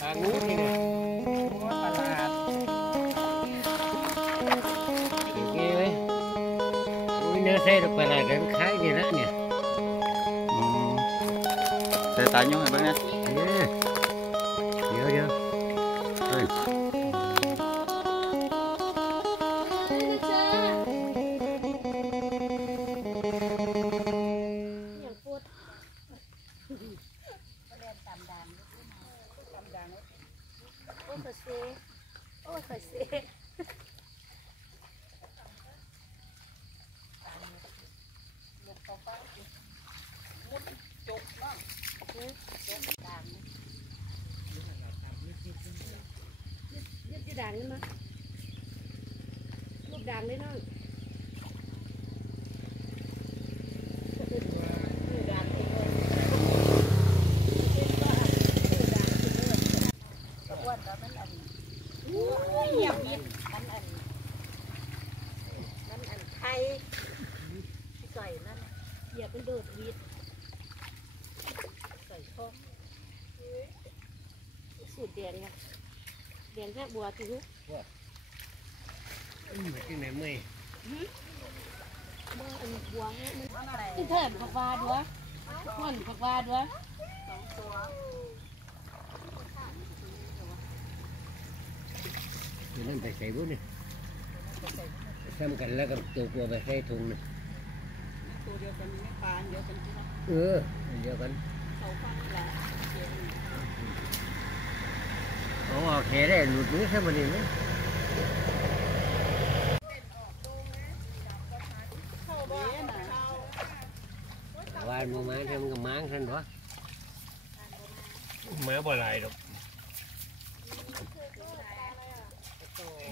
ทางนู้นนี่นะตลาดโอเคไหมมีเนื้อใส่ต โอ้ยเคยเซยึดยึดด่างนี่มั้ยรูปด่างเลยน้อง เหยียบยิบมันอันมันอันไทยที่ใส่นั่นน่ะ เหยียบมันโดดวิดใส่ช่องสูตรแดงค่ะแดงแค่บัวติวอืมที่ไหนเมื่อยบัวอันบัวให้มันที่เถิดผักวาด้วยมันผักวาด้วยอยู่นั่นไปใส่บุ้นเนี่ยซ้ำกันแล้วก็ตัวกลัวไปใส่ถุงนะตัว เดียวกันไม่ปานเดียวกันที่ว่าเอออันเดียวกันเขาฟังแหละเอาออกแขได้หลุดมือแค่มันเองนะเข้าบ้านนะแต่ว่าหมูม้าทำกับม้างท่านหรอม้าบ่หลายดอก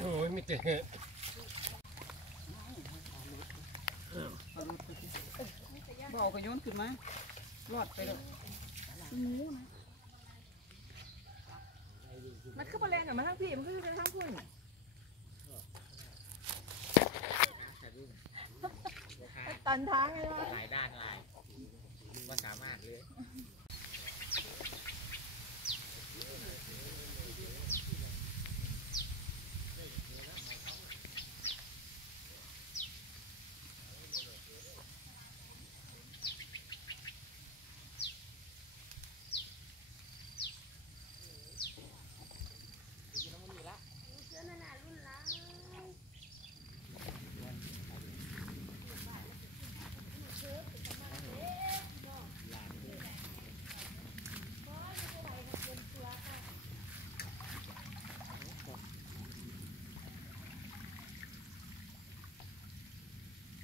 โอ้ยไม่เจอ บอกก็โยนขึ้นมารอดไปเลยมันขึ้นมาแรงกับมาทั้งพี่มันขึ้นไปทั้งพุ่นตันทางไงวะหลายด้านหลายว่าสามารถเลย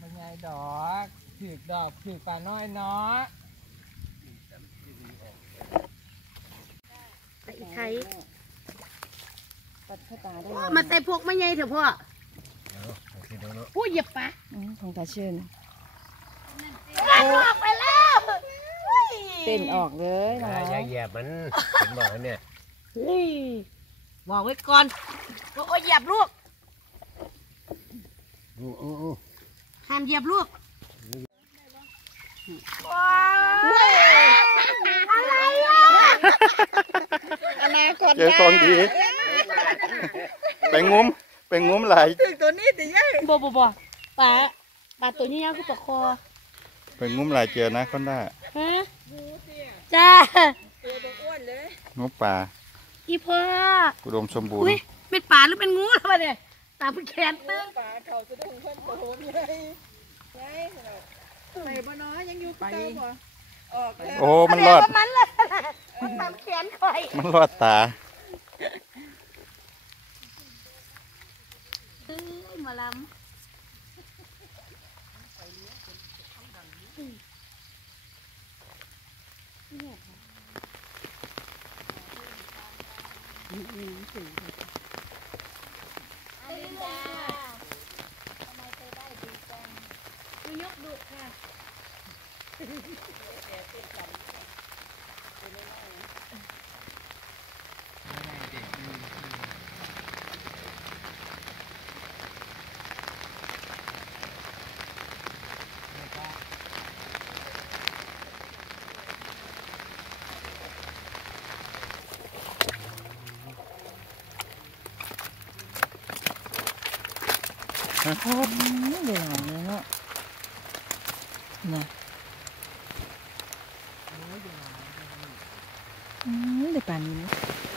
มันไง ดอกถือกดอกถือกปลาน้อยเนาะแต่อีไทยตัดข้าตาได้มาใส่พวกไม่ใหญ่เถอะพ่อเอาเอาสิเดี๋ยวเนาะผู้เหยียบปะของตาเชิญออกไปแล้วเต้นออกเลยอย่านะอย่าเหยียบมันเห็นบอกเนี่ยเฮ้ยบอกไว้ก่อนว่าโอ้ยเหยียบลูกโอ้โอ้โอ้ ห้ามเหยียบลูกอนาคตเจอของดี ไปงุ้มไปงุ้มหลายถึงตัวนี้ติยัยบ่บ่บ่ปลาปลาตัวนี้ยาวคือปลาคอไปงุ้มหลายเจอนะคนได้ฮะจ้าตัวอ้วนเลยงุ้มป่าอีพ่ออุดมสมบูรอุ้ยณ์เป็นปลาหรือเป็นงูแล้ววะเนี่ยตาเป็นแขนตึงปลาเขาจะดึงเพื่อนโตใหญ่ใหญ่ไปบ่น้อยยังอยู่ไปบ่ออกแล้วโอ้ มันรอดแสงว่ามันละมันตามแขนคอยมันรอดตาเอ้ยหมาลำ ね、変わん。ないん。だよね。ね。 อืม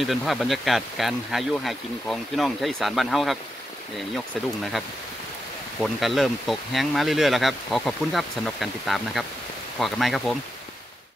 นี่เป็นภาพบรรยากาศการหาอยู่หากินของพี่น้องชาวอีสานบ้านเฮาครับนี่ยกสะดุ้งนะครับฝนก็เริ่มตกแห้งมาเรื่อยๆแล้วครับ ขอขอบคุณครับสำหรับการติดตามนะครับขอกันไหมครับผม